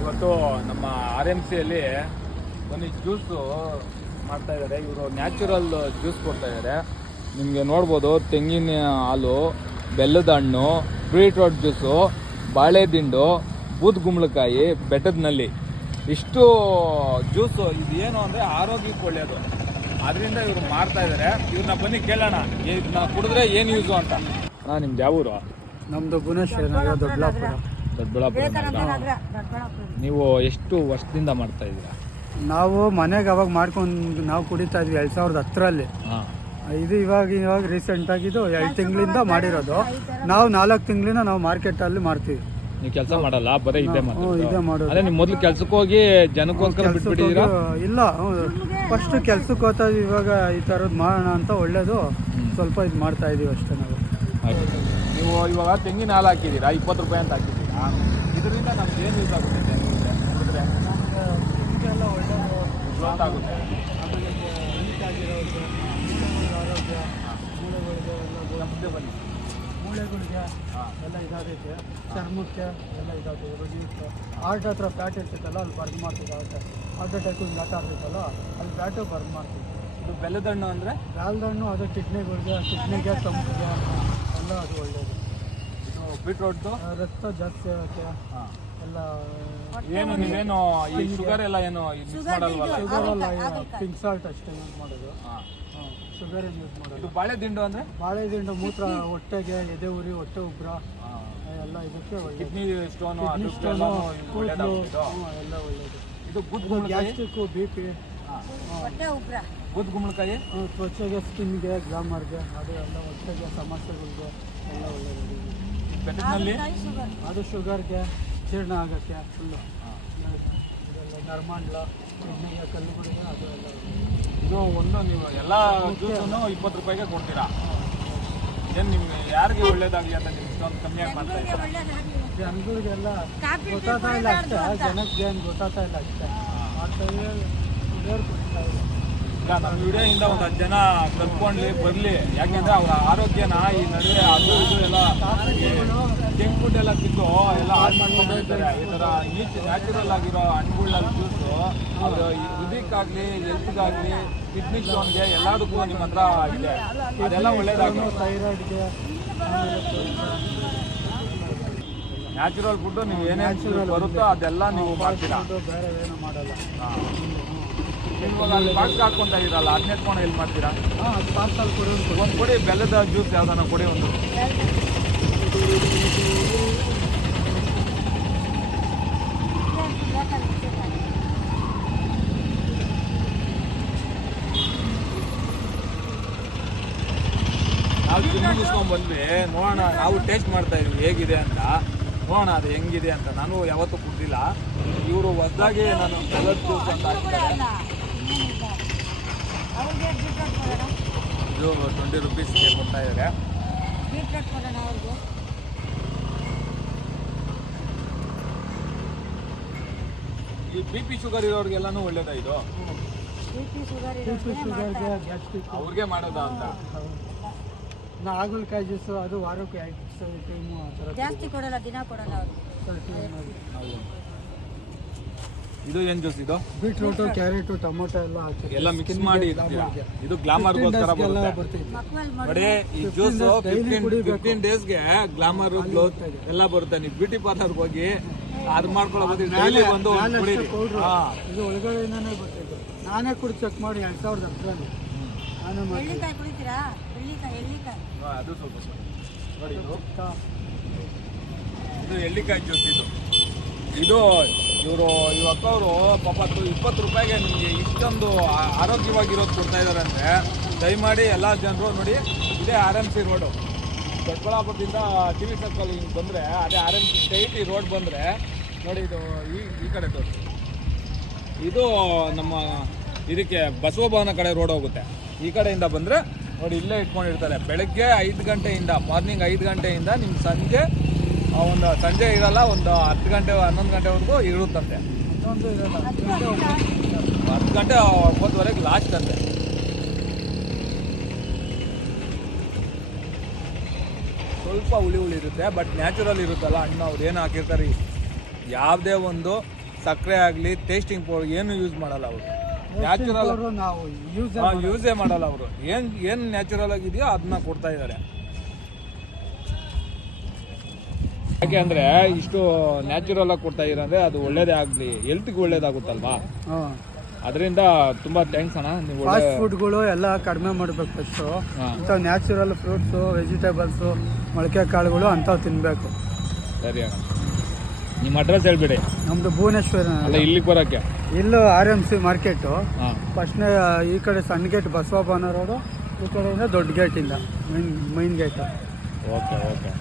ಇವತ್ತು ನಮ್ಮ RMCಯಲ್ಲಿ ಬನ್ನಿ ಜ್ಯೂಸು ಮಾಡ್ತಾ ಇದ್ದಾರೆ. ಇವರು ನ್ಯಾಚುರಲ್ ಜ್ಯೂಸ್ ಕೊಡ್ತಾ ಇದ್ದಾರೆ. ನಿಮಗೆ ನೋಡ್ಬೋದು ತೆಂಗಿನ ಹಾಲು, ಬೆಲ್ಲದ ಹಣ್ಣು, ಬೀಟ್ರೋಟ್ ಜ್ಯೂಸು, ಬಾಳೆದಿಂಡು, ಬೂದ್ಗುಂಬಳಕಾಯಿ, ಬೆಟ್ಟದನಲ್ಲಿ ಇಷ್ಟು ಜ್ಯೂಸು. ಇದು ಏನು ಅಂದರೆ ಆರೋಗ್ಯಕ್ಕೆ ಒಳ್ಳೆಯದು, ಅದರಿಂದ ಇವರು ಮಾಡ್ತಾ ಇದ್ದಾರೆ. ಇವ್ರನ್ನ ಬನ್ನಿ ಕೇಳೋಣ ಇದನ್ನ ಕುಡಿದ್ರೆ ಏನು ಯೂಸು ಅಂತ. ನಿಮ್ದು ಯಾವ ಊರು? ನಮ್ಮದು ಭುವನೇಶ್ವರ ನಗರ, ದೊಡ್ಡಬಳ್ಳಾಪುರ. ನೀವು ಎಷ್ಟು ವರ್ಷದಿಂದ ಮಾಡ್ತಾ ಇದ್ದೀರಾ? ನಾವು ಮನೆಗೆ ಅವಾಗ ಮಾಡ್ಕೊಂಡು ನಾವು ಕುಡಿತಾ ಇದ್ವಿ 2010ರಲ್ಲಿ. ಇದು ಇವಾಗ ರೀಸೆಂಟಾಗಿದ್ದು 2 ತಿಂಗಳಿಂದ ಮಾಡಿರೋದು. ನಾವು 4 ತಿಂಗಳಿಂದ ನಾವು ಮಾರ್ಕೆಟಲ್ಲಿ ಮಾಡ್ತೀವಿ. ನೀವು ಕೆಲಸ ಮಾಡಲ್ಲ, ಬರೀ ಇದೇ ಮಾಡೋದು. ಅದೇ ನೀವು ಮೊದಲು ಕೆಲ್ಸಕ್ಕೋಗಿ ಜನಕ್ಕೋಸ್ಕರ ಬಿಟ್ಬಿಟ್ಟಿದ್ದೀರಾ? ಇಲ್ಲ, ಫಸ್ಟ್ ಕೆಲ್ಸಕ್ಕೆ ಹೋಗ್ತಾ ಇದ್ವಿ. ಇವಾಗ ಈ ಥರದ್ದು ಮಾಡೋಣ ಅಂತ ಒಳ್ಳೇದು ಸ್ವಲ್ಪ ಇದು ಮಾಡ್ತಾ ಇದೀವಿ ಅಷ್ಟೇ ನಾವು. ನೀವು ಇವಾಗ ತೆಂಗಿನ ಹಾಲು ಹಾಕಿದ್ದೀರಾ, 20 ರೂಪಾಯಿ ಅಂತ ಹಾಕಿದ್ದೀರಾ. ಇದರಿಂದ ನಮ್ಗೆ ಏನು ಯೂಸ್ ಆಗುತ್ತೆ? ಜನರಿಗೆ ಎಲ್ಲ ಒಳ್ಳೆ ಗ್ರೋತ್ ಆಗುತ್ತೆ. ಆರೋಗ್ಯ, ಮೂಳೆಗಳಿಗೆ ಎಲ್ಲ ಇದಾಗೈತೆ. ಚರ್ಮಕ್ಕೆ ಎಲ್ಲ ಇದಾಗುತ್ತೆ. ಹಾರ್ಟ್ ಹತ್ರ ಫ್ಯಾಟ್ ಇರ್ತೈತಲ್ಲ, ಅಲ್ಲಿ ಬರ್ನ್ ಮಾಡ್ತಿದ್ದೆ. ಹಾರ್ಟ್ ಅಟ್ಯಾಕ್ ಲಾಟ್ ಆಗ್ತೈತಲ್ಲ, ಅಲ್ಲಿ ಫ್ಯಾಟು ಬರ್ನ್ ಮಾಡ್ತೀವಿ. ಇದು ಬೆಲ್ಲದ ಹಣ್ಣು ಅಂದರೆ? ಬೆಲ್ಲದ ಹಣ್ಣು ಅದು ಕಿಡ್ನಿಗೆ ತಂಪಿಗೆ ಎಲ್ಲ ಅದು ಒಳ್ಳೆಯದು. ಇದು ಬೀಟ್ರೋಟ್ದು ರಕ್ತ ಜಾಸ್ತಿ ಆಗುತ್ತೆ ಎಲ್ಲ. ಏನು ನೀವೇನು ಈ ಶುಗರ್ ಎಲ್ಲ ಏನು ಯೂಸ್ ಮಾಡಲ್ವಲ್ಲ? ಶುಗರೆಲ್ಲ ಪಿಂಕ್ ಸಾಲ್ಟ್ ಅಷ್ಟೇ ಯೂಸ್ ಮಾಡೋದು. ಶುಗರ್ ಏನು ಯೂಸ್ ಮಾಡೋದು. ಇದು ಬಾಳೆದಿಂಡು ಅಂದರೆ? ಬಾಳೆದಿಂಡು ಮೂತ್ರ, ಹೊಟ್ಟೆಗೆ, ಎದೆ ಉರಿ, ಹೊಟ್ಟೆ ಉಬ್ರ ಎಲ್ಲ ಇದಕ್ಕೆ ಕಿಡ್ನಿ ಸ್ಟೋನು, ಕೂದಲು ಎಲ್ಲ ಒಳ್ಳೆಯದು. ಇದು ಗ್ಯಾಸ್ಟ್ರಿಕ್ಕು, BP, ಬೂದ್ಗುಂಬಳಕಾಯಿ ತ್ವಚೆಗೆ, ಸ್ಕಿನ್ಗೆ, ಗ್ಲಾಮರ್ಗೆ, ಅದು ಎಲ್ಲ ಹೊಟ್ಟೆಗೆ ಸಮಸ್ಯೆಗಳಿಗೆ ಎಲ್ಲ ಒಳ್ಳೆಯದು. ಬೆಟ್ಟದಲ್ಲಿ ಅದು ಶುಗರ್ಗೆ, ಜೀರ್ಣ ಆಗೋಕ್ಕೆ ಫುಲ್ಲು. ನರ್ಮಾಂಡ್ಲ, ಕಿಡ್ನಿಗೆ, ಕಲ್ಲುಗಳಿಗೆ ಅದು ಎಲ್ಲ. ಇದು ಒಂದು ನೀವು ಎಲ್ಲ ಜ್ಯೂಸನ್ನು 20 ರೂಪಾಯಿಗೆ ಕೊಡ್ತೀರಾ? ಏನು ನಿಮ್ಗೆ ಯಾರಿಗೆ ಒಳ್ಳೇದಾಗಲಿ ಅಂತ ನೀವು ಇಷ್ಟೊಂದು ಕಮ್ಮಿಯಾಗಿ ಮಾಡ್ತಾ ಇದ್ದೀರಾ? ಜನಗಳಿಗೆಲ್ಲ ಗೊತ್ತಾಗ್ತಾ ಇಲ್ಲ ಅಷ್ಟೇ, ಜನಕ್ಕೆ ಏನು ಗೊತ್ತಾಗ್ತಾ ಇಲ್ಲ ಅಷ್ಟೇ. ಈಗ ನಮ್ಮ ವಿಡಿಯೋಯಿಂದ ಒಂದು 10 ಜನ ಕಲ್ತ್ಕೊಂಡು ಬರಲಿ. ಯಾಕೆಂದರೆ ಅವರ ಆರೋಗ್ಯನ ಈ ನಡುವೆ ಅದು ಇದು ಎಲ್ಲ ಜಂಕ್ ಫುಡ್ ಎಲ್ಲ ತಿಂದು ಎಲ್ಲ ಹಾಳು ಮಾಡ್ಕೊಂಡು ಇರ್ತಾರೆ. ಈ ಥರ ನ್ಯಾಚುರಲ್ ಆಗಿರೋ ಹಣ್ಣುಗಳ ಜ್ಯೂಸು ಅವರು ಹೃದಯಕ್ಕಾಗಲಿ, ಹೆಲ್ತ್ಗಾಗಲಿ, ಕಿಡ್ನಿ ಸ್ಟೋನ್ಗೆ ಎಲ್ಲದಕ್ಕೂ ನಿಮ್ಮ ಹತ್ರ ಇದೆ. ಅದೆಲ್ಲ ಒಳ್ಳೇದಾಗಿ ಥೈರಾಯ್ಡ್ಗೆ ನ್ಯಾಚುರಲ್ ಫುಡ್ಡು ನೀವು ಏನೇನು ಬರುತ್ತೋ ಅದೆಲ್ಲ ನೀವು ಮಾಡ್ತೀರಾ, ಬೇರೆ ಏನೂ ಮಾಡಲ್ಲ. ಇವಾಗ ಅಲ್ಲಿ ಬಾಕ್ಸ್ ಹಾಕ್ಕೊಂತ ಇರಲ್ಲ, ಅದನ್ನ ಎತ್ಕೊಂಡು ಎಲ್ಲಿ ಮಾಡ್ತೀರಾ? ಪಾರ್ಸಲ್ ಕೊಡಿ, ಒಂದು ಕೊಡಿ ಬೆಲ್ಲದ ಜ್ಯೂಸ್ ಯಾವ್ದಾನ ಕೊಡಿ ಒಂದು. ನಾವು ಜಿಮ್ಮಿಗಿಸ್ಕೊಂಡು ಬಂದ್ವಿ, ನೋಡೋಣ, ನಾವು ಟೇಸ್ಟ್ ಮಾಡ್ತಾ ಇದ್ವಿ ಹೇಗಿದೆ ಅಂತ. ನೋಡೋಣ ಅದು ಹೆಂಗಿದೆ ಅಂತ. ನಾನು ಯಾವತ್ತೂ ಕುಡ್ದಿಲ್ಲ. ಇವರು ಹೊಸದಾಗಿ ನಾನು ಬೆಲ್ಲದ ಜ್ಯೂಸ್ ಅಂತ ಹಾಕ್ತಾರೆ. ಇದು 20 ರೂಪೀಸ್ಗೆ ಕೊಡ್ತಾ ಇದ್ದಾರೆ. ಈ BP ಶುಗರ್ ಇರೋರಿಗೆಲ್ಲಾನು ಒಳ್ಳೇದಾ ಇದು? ಶುಗರ್ಗೆ, ಗ್ಯಾಸ್ಟ್ರಿಕ್ ಅವ್ರಿಗೆ ಮಾಡೋದಾ ಅಂತ. ಹಾಗಲಕಾಯಿ ಜ್ಯೂಸು ಅದು ವಾರಕ್ಕೆ 2 ಟೈಮು ಆ ಥರ ಜಾಸ್ತಿ ಕೊಡಲ್ಲ, ದಿನ ಕೊಡಲ್ಲ ಅವರು. ಇದು ಏನು ಜ್ಯೂಸ್? ಇದು ಬೀಟ್ರೂಟು, ಕ್ಯಾರೆಟು, ಟೊಮೊಟೊ ಎಲ್ಲ ಹಾಕಿ ಎಲ್ಲ ಮಿಕ್ಸ್ ಮಾಡಿ ಇರ್ತೀರಾ? ಇದು ಗ್ಲಾಮರ್ಗೋಸ್ಕರ ಬರುತ್ತೆ ನೋಡಿ. ಈ ಜ್ಯೂಸ್ 15 ಡೇಸ್ಗೆ ಗ್ಲಾಮರ್, ಗ್ಲೋತ್ ಎಲ್ಲ ಬರುತ್ತೆ. ನೀವು ಬ್ಯೂಟಿ ಪಾರ್ಲರ್ಗೆ ಹೋಗಿ ಅದು ಮಾಡ್ಕೊಳ್ಳೋದು, ಡೈಲಿ ಬಂದು ಕುಡೀರಿ. ಇದು ಒಳಗಡೆಯಿಂದನೇ ಬರ್ತಿದ್ದು. ನಾನೇ ಕುಡಿ ಚೆಕ್ ಮಾಡಿ 2010ರಲ್ಲಿ ನಾನೇ ಮಾಡಿ. ಎಳ್ಳಿಕಾಯಿ ಕುಡಿತೀರಾ? ಎಳ್ಳಿಕಾಯಿ ಅದು ಸ್ವಲ್ಪ ನೋಡಿ. ಇದು ಎಳ್ಳಿಕಾಯಿ ಜ್ಯೂಸ್. ಇದು ಇವರು ಈ ಅಕ್ಕವರು ಪಾಪ 20 ರೂಪಾಯಿಗೆ ನಿಮಗೆ ಇಷ್ಟೊಂದು ಆರೋಗ್ಯವಾಗಿರೋದು ಕೊಡ್ತಾ ಇದ್ದಾರೆ ಅಂದರೆ ದಯಮಾಡಿ ಎಲ್ಲ ಜನರು ನೋಡಿ. ಇದೇ RMC ರೋಡು, ದೊಡ್ಡಬಳ್ಳಾಪುರದಿಂದ TV ಸರ್ಕಲ್ ಹಿಂಗೆ ಬಂದರೆ ಅದೇ RMC ಸ್ಟ್ರೈಟ್ ಈ ರೋಡ್ ಬಂದರೆ ನೋಡಿ. ಇದು ಈ ಕಡೆ ತೋರಿಸಿ. ಇದು ನಮ್ಮ ಇದಕ್ಕೆ ಬಸವಭವನ ಕಡೆ ರೋಡ್ ಹೋಗುತ್ತೆ. ಈ ಕಡೆಯಿಂದ ಬಂದರೆ ನೋಡಿ ಇಲ್ಲೇ ಇಟ್ಕೊಂಡಿರ್ತಾರೆ. ಬೆಳಗ್ಗೆ 5 ಗಂಟೆಯಿಂದ, ಮಾರ್ನಿಂಗ್ 5 ಗಂಟೆಯಿಂದ ನಿಮ್ಮ ಸಂಜೆ ಇರಲ್ಲ, ಒಂದು 10 ಗಂಟೆ 11 ಗಂಟೆವರೆಗೂ ಇರುತ್ತಂತೆ. 10 ಗಂಟೆ 9ವರೆಗೆ ಲಾಸ್ಟ್ ಅಂತೆ. ಸ್ವಲ್ಪ ಹುಳಿ ಇರುತ್ತೆ, ಬಟ್ ನ್ಯಾಚುರಲ್ ಇರುತ್ತಲ್ಲ ಹಣ್ಣು, ಅವ್ರು ಏನು ಹಾಕಿರ್ತಾರೆ ಯಾವುದೇ ಒಂದು ಸಕ್ಕರೆ ಆಗಲಿ ಟೇಸ್ಟಿಂಗ್ ಪೌಡರ್ ಏನು ಯೂಸ್ ಮಾಡಲ್ಲ ಅವರು. ನ್ಯಾಚುರಲ್ ನಾವು ಯೂಸೇ ಮಾಡಲ್ಲ ಅವರು. ಏನು ನ್ಯಾಚುರಲ್ ಆಗಿದೆಯೋ ಅದನ್ನ ಕೊಡ್ತಾ ಇದ್ದಾರೆ. ಯಾಕೆ ಅಂದರೆ ಇಷ್ಟು ನ್ಯಾಚುರಲ್ ಆಗಿ ಕೊಡ್ತಾ ಇದ್ದಾರೆ, ಅದು ಒಳ್ಳೇದೇ ಆಗಲಿ, ಹೆಲ್ತ್ಗೆ ಒಳ್ಳೇದಾಗುತ್ತಲ್ವಾ. ಅದರಿಂದ ತುಂಬ ಥ್ಯಾಂಕ್ಸ್ ಅಣ್ಣ. ನೀವು ಫಾಸ್ಟ್ ಫುಡ್ಗಳು ಎಲ್ಲ ಕಡಿಮೆ ಮಾಡಬೇಕು ಫಸ್ಟು. ಇಂಥವು ನ್ಯಾಚುರಲ್ ಫ್ರೂಟ್ಸು, ವೆಜಿಟೇಬಲ್ಸು, ಮೊಳಕೆ ಕಾಳುಗಳು ಅಂಥವು ತಿನ್ನಬೇಕು. ಸರಿ ಅಣ್ಣ, ನಿಮ್ಮ ಅಡ್ರೆಸ್ ಹೇಳ್ಬಿಡಿ. ನಮ್ಮದು ಭುವನೇಶ್ವರ. ಅಲ್ಲ, ಇಲ್ಲಿಗೆ ಬರೋಕ್ಕೆ ಇಲ್ಲೂ RMC ಮಾರ್ಕೆಟು. ಹಾಂ, ಫಸ್ಟ್ನೇ ಈ ಕಡೆ ಸಣ್ಣ ಗೇಟ್ ಬಸವಪ್ಪನ ರೋಡು, ಈ ಕಡೆಯಿಂದ ದೊಡ್ಡ ಗೇಟಿಂದ ಮೈನ್ ಗೇಟು. Okay okay.